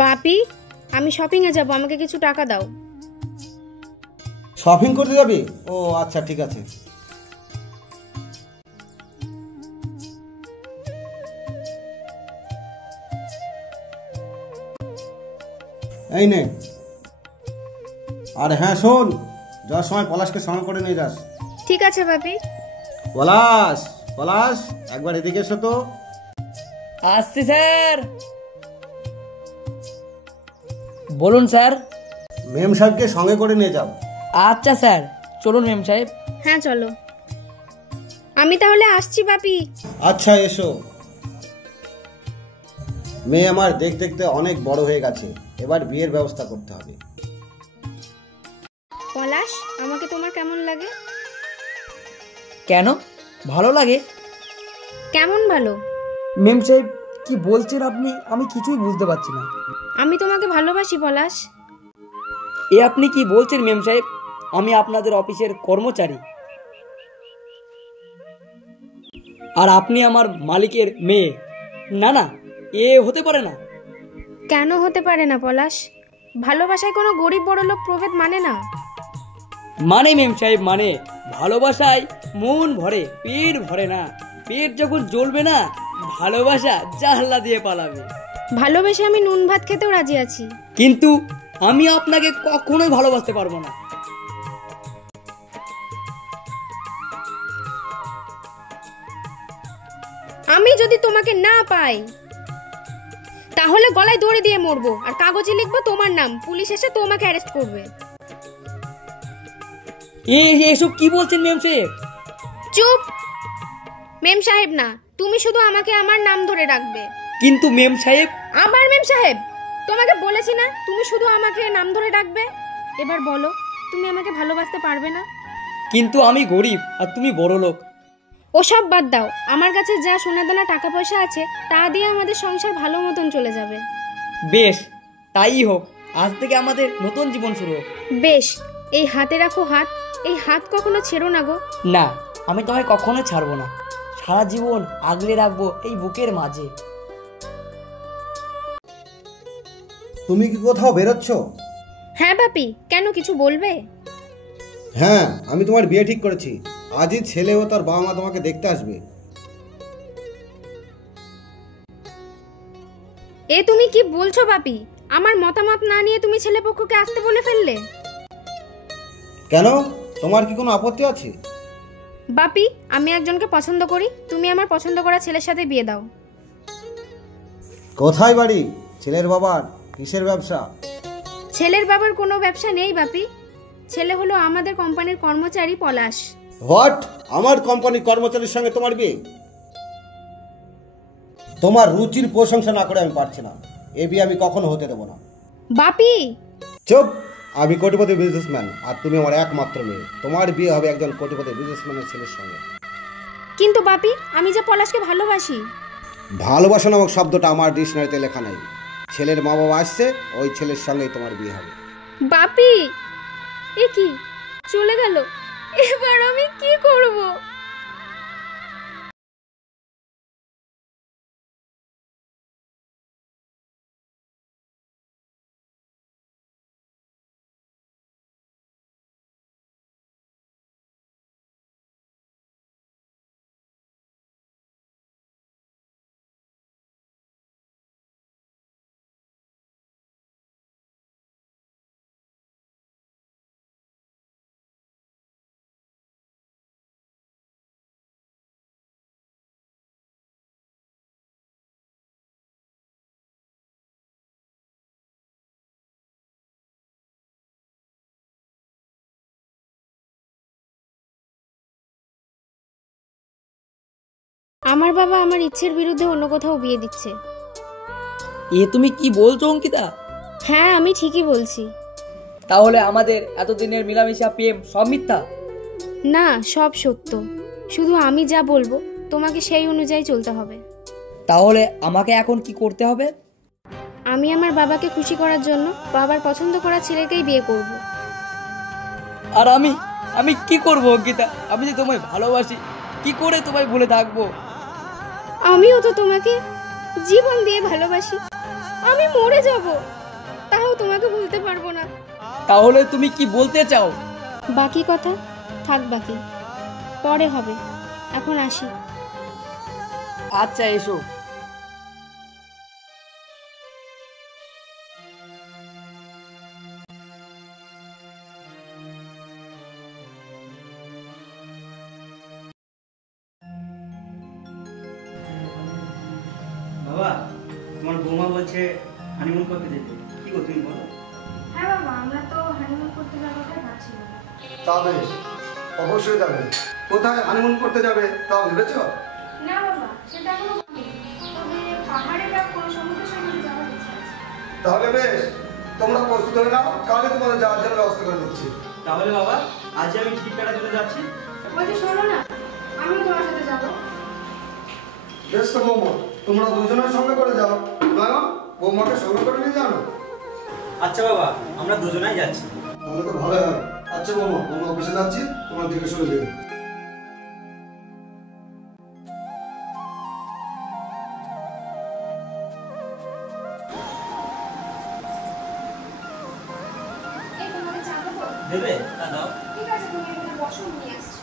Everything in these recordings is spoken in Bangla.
বাপি, আমি শপিং এ যাব, আমাকে কিছু টাকা দাও। শপিং করতে যাবি? ও আচ্ছা, ঠিক আছে। এই নে। আর হ্যাঁ শোন, যাওয়ার সময় পলাশকে সঙ্গে করে নিয়ে যাস। ঠিক আছে বাপি। পলাশ, পলাশ, একবার এদিকে এসো তো। আসছি স্যার। বলুন স্যার। মেম সাহেবকে সঙ্গে করে নিয়ে যাও। আচ্ছা স্যার, চলুন মেম সাহেব। হ্যাঁ চলো। আমি তাহলে আসছি বাপি। আচ্ছা এসো। মেয়ে আমার দেখতে দেখতে অনেক বড় হয়ে গেছে, এবার বিয়ের ব্যবস্থা করতে হবে। পলাশ, আমাকে তোমার কেমন লাগে? কেন ভালো লাগে? কেমন ভালো? মেম সাহেব কি বলছেন আপনি? আমি কিছুই বুঝতে পারছি না। আমি তোমাকে ভালোবাসি পলাশ। এ আপনি কি বলছেন মেম সাহেব? আমি আপনাদের অফিসের কর্মচারী, আর আপনি আমার মালিকের মেয়ে। না না, এ হতে পারে না। কেন হতে পারে না পলাশ? ভালোবাসায় কোনো গরিব বড় লোক প্রভেদ মানে না। মানে মেম সাহেব, মানে ভালোবাসায় মন ভরে, পেট ভরে না। পেট যখন জ্বলবে না, ভালোবাসা জানলা দিয়ে পালাবে। ভালোবেসে আমি নুন ভাত খেতেও রাজি আছি, কিন্তু আমি আপনাকে কখনোই ভালোবাসতে পারবো না। আমি যদি তোমাকে না পাই তাহলে গলায় দড়ি দিয়ে মরবো, আর কাগজে লিখবো তোমার নাম, পুলিশ এসে তোমাকে অ্যারেস্ট করবে। এসব কি বলছেন মেম সাহেব? চুপ। মেম সাহেব না, তুমি শুধু আমাকে আমার নাম ধরে ডাকবে। কিন্তু মেম সাহেব। আবার মেম সাহেব? তোমাকে বলেছি না তুমি শুধু আমাকে নাম ধরে ডাকবে। এবার বলো, তুমি আমাকে ভালোবাসতে পারবে না? কিন্তু আমি গরিব আর তুমি বড় লোক। ওসব বাদ দাও, আমার কাছে যা সোনাদানা টাকা পয়সা আছে তা দিয়ে আমাদের সংসার ভালো মতন চলে যাবে। বেশ, তাই হোক। আজ থেকে আমাদের নতুন জীবন শুরু হোক। বেশ, এই হাতে রাখো হাত, এই হাত কখনো ছেড়ো না গো। না, আমি তোমায় কখনো ছাড়বো না। সারা জীবন আগলে রাখবো এই বুকের মাঝে। তুমি কি কোথাও বেরোচ্ছ? হ্যাঁ বাপি, কেন কিছু বলবে? হ্যাঁ, আমি তোমার বিয়ে ঠিক করেছি। আজই ছেলে ও তার বাবা মা তোমাকে দেখতে আসবে। এ তুমি কি বলছো বাপি? আমার মতামত না নিয়ে তুমি ছেলে পক্ষকে আসতে বলে ফেললে। কেন, তোমার কি কোনো আপত্তি আছে? বাপি, আমি একজনকে পছন্দ করি, তুমি আমার পছন্দ করা ছেলের সাথে বিয়ে দাও। কোথায় বাড়ি? ছেলের বাবার কিসের ব্যবসা? ছেলের বাবার কোনো ব্যবসা নেই বাপি। ছেলে হলো আমাদের কোম্পানির কর্মচারী পলাশ। হোয়াট? আমার কোম্পানির কর্মচারীর সঙ্গে তোমার বিয়ে? তোমার রুচির প্রশংসা না করে আমি পারছি না। এ বিয়ে আমি কখনো হতে দেবো না। বাপি চুপ। আমি কোটিপতি বিজনেসম্যান, আর তুমি আমার একমাত্র মেয়ে। তোমার বিয়ে হবে একজন কোটিপতি বিজনেসম্যানের ছেলের সঙ্গে। কিন্তু বাপি, আমি যে পলাশকে ভালোবাসি। ভালোবাসা নামক শব্দটা আমার ডিকশনারিতে লেখা নাই। ছেলের মা বাবা আসছে, ওই ছেলের সঙ্গেই তোমার বিয়ে হবে। বাপি, এ কি চলে গেল? এবার আমি কি করব? আমার বাবা আমার ইচ্ছের বিরুদ্ধে অন্য কোথাও বিয়ে দিচ্ছে। এ তুমি কি বলছো অঙ্কিতা? হ্যাঁ, আমি ঠিকই বলছি। তাহলে আমাদের এতদিনের মিলামিশা প্রেম সব মিথ্যা? না, সব সত্য। শুধু আমি যা বলবো তোমাকে সেই অনুযায়ী চলতে হবে। তাহলে আমাকে এখন কি করতে হবে? আমি আমার বাবাকে খুশি করার জন্য বাবার পছন্দ করা ছেলেকেই বিয়ে করব। আর আমি কি করব অঙ্কিতা? আমি যে তোমায় ভালোবাসি, কি করে তোমায় ভুলে থাকবো? আমিও তো তোমাকে জীবন দিয়ে ভালোবাসি। আমি মরে যাব, তাও তোমাকে বলতে পারবো না। তাহলে তুমি কি বলতে চাও? বাকি কথা থাক, বাকি পরে হবে, এখন আসি। আচ্ছা এসো। বাবা, তোমার বৌমা বলছে হানিমুন করতে যেতে, কি গো তুমি বলো? হ্যাঁ বাবা, আমরা তো হানিমুন করতে যাবো, ভাবছিলাম। তা বেশ, অবশ্যই যাবে। কোথায় হানিমুন করতে যাবে তা ভেবেছো? না বাবা, সেটা এখনো ভাবিনি, তবে পাহাড়ে বা কোনো সমুদ্রের সামনে যাওয়ার ইচ্ছা আছে। তাহলে বেশ, তোমরা প্রস্তুত হয়ে নাও, কালই তোমাদের যাওয়ার জন্য ব্যবস্থা করে দিচ্ছি। তাহলে বাবা, আজ আমি ঠিকানা চলে যাচ্ছি। বলছি শোনো না, আমিও তোমার সাথে যাবো। বেশ তো বৌমা, তোমরা দুজনের সঙ্গে করে যাও। নয়ন, বৌমাকে সঙ্গে করে নিয়ে যাও না? আচ্ছা বাবা, আমরা দুজনাই যাচ্ছি। তাহলে তো ভালো হয়। আচ্ছা বৌমা, আমি অফিসে যাচ্ছি, তোমার দিকে শুনে যাবে। এই তোমাকে চা দেবো? দেবে? তা দাও। ঠিক আছে, তুমি এখানে বসো, নিয়ে আসছি।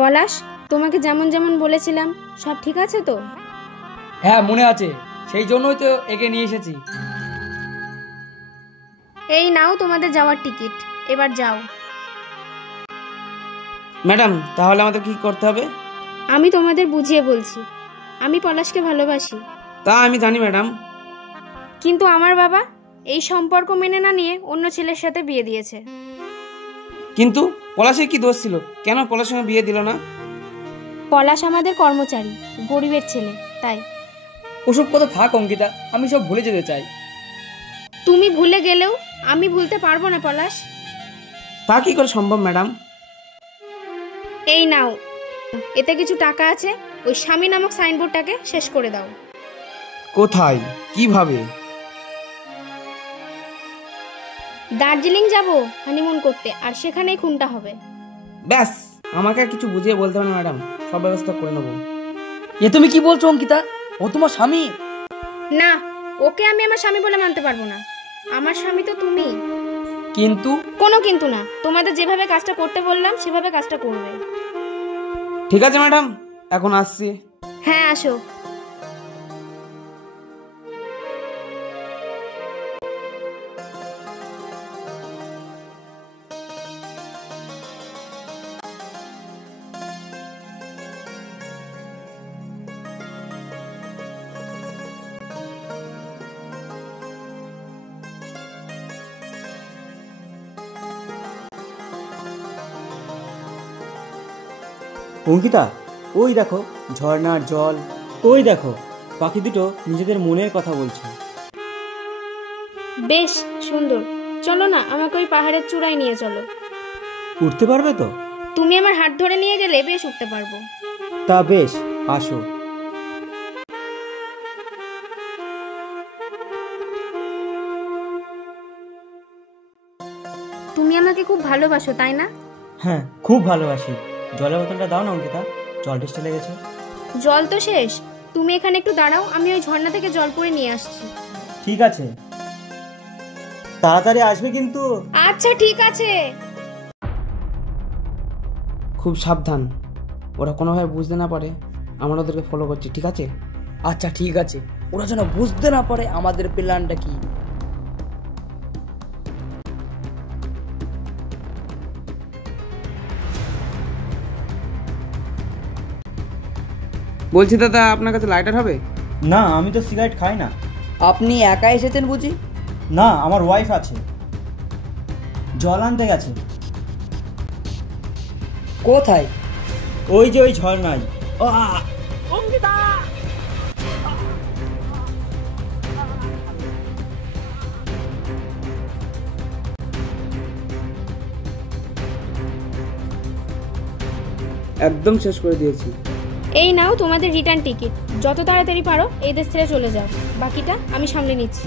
পলাশ, তোমাকে যেমন যেমন বলেছিলাম সব ঠিক আছে তো? হ্যাঁ মনে আছে, সেই জন্যই তো একে নিয়ে এসেছি। এই নাও তোমাদের যাওয়ার টিকিট, এবার যাও। ম্যাডাম, তাহলে আমাদের কি করতে হবে? আমি তোমাদের বুঝিয়ে বলছি, আমি পলাশকে ভালোবাসি, তা আমি জানি ম্যাডাম। কিন্তু আমার বাবা এই সম্পর্ক মেনে না নিয়ে অন্য ছেলের সাথে বিয়ে দিয়েছে। কিন্তু পলাশের কি দোষ ছিল? কেন পলাশের সঙ্গে বিয়ে দিল না? পলাশ আমাদের কর্মচারী, গরিবের ছেলে, তাই। ওসব কথা থাক অঙ্কিতা, আমি সব ভুলে যেতে চাই। তুমি ভুলে গেলেও আমি ভুলতে পারবো না পলাশ। তা কি করে সম্ভব ম্যাডাম? এই নাও, এতে কিছু টাকা আছে, ওই স্বামী নামক সাইনবোর্ডটাকে শেষ করে দাও। কোথায়, কিভাবে? দার্জিলিং যাব হানিমুন করতে, আর সেখানেই খুনটা হবে। ব্যাস, আমাকে আর কিছু বুঝিয়ে বলতে হবে না ম্যাডাম, সব ব্যবস্থা করে নেবো। এ তুমি কি বলছো অঙ্কিতা? ও তোমার স্বামী? না, ওকে আমি আমার স্বামী বলে মানতে পারবো না। আমার স্বামী তো তুমি। কিন্তু কোনো কিন্তু না, তোমাদের যেভাবে কাজটা করতে বললাম সেভাবে কাজটা করবে। ঠিক আছে ম্যাডাম, এখন আসছি। হ্যাঁ, আসো। অঙ্কিতা, ওই দেখো ঝর্ণার জল, ওই দেখো পাখি দুটো নিজেদের মনের কথা বলছে। বেশ সুন্দর, চলো না আমাকে ওই পাহাড়ের চূড়ায় নিয়ে চলো। উঠতে পারবে তো? তুমি আমার হাত ধরে নিয়ে গেলে বেশ উঠতে পারবো। তা বেশ, আসো। তুমি আমাকে খুব ভালোবাসো, তাই না? হ্যাঁ, খুব ভালোবাসি। জলের বোতলটা দাও না অঙ্কিতা, জল টেস্টে লেগেছে। জল তো শেষ, তুমি এখানে একটু দাঁড়াও, আমি ওই ঝর্ণা থেকে জল পরে নিয়ে আসছি। ঠিক আছে, তাড়াতাড়ি আসবে কিন্তু। আচ্ছা ঠিক আছে। খুব সাবধান, ওরা কোনোভাবে বুঝতে না পারে আমরা ওদেরকে ফলো করছি, ঠিক আছে? আচ্ছা ঠিক আছে, ওরা যেন বুঝতে না পারে আমাদের প্ল্যানটা কি। বলছি দাদা, আপনার কাছে লাইটার হবে? না, আমি তো সিগারেট খাই না। আপনি একা এসেছেন বুঝি? না, আমার ওয়াইফ আছে, জল আনতে গেছে। কোথায়? ওই যে ওই ঝর্ণায়। একদম শেষ করে দিয়েছি। এই নাও তোমাদের রিটার্ন টিকিট। যত তাড়াতাড়ি পারো এই দেশ ছেড়ে চলে যাও, বাকিটা আমি সামলে নিচ্ছি।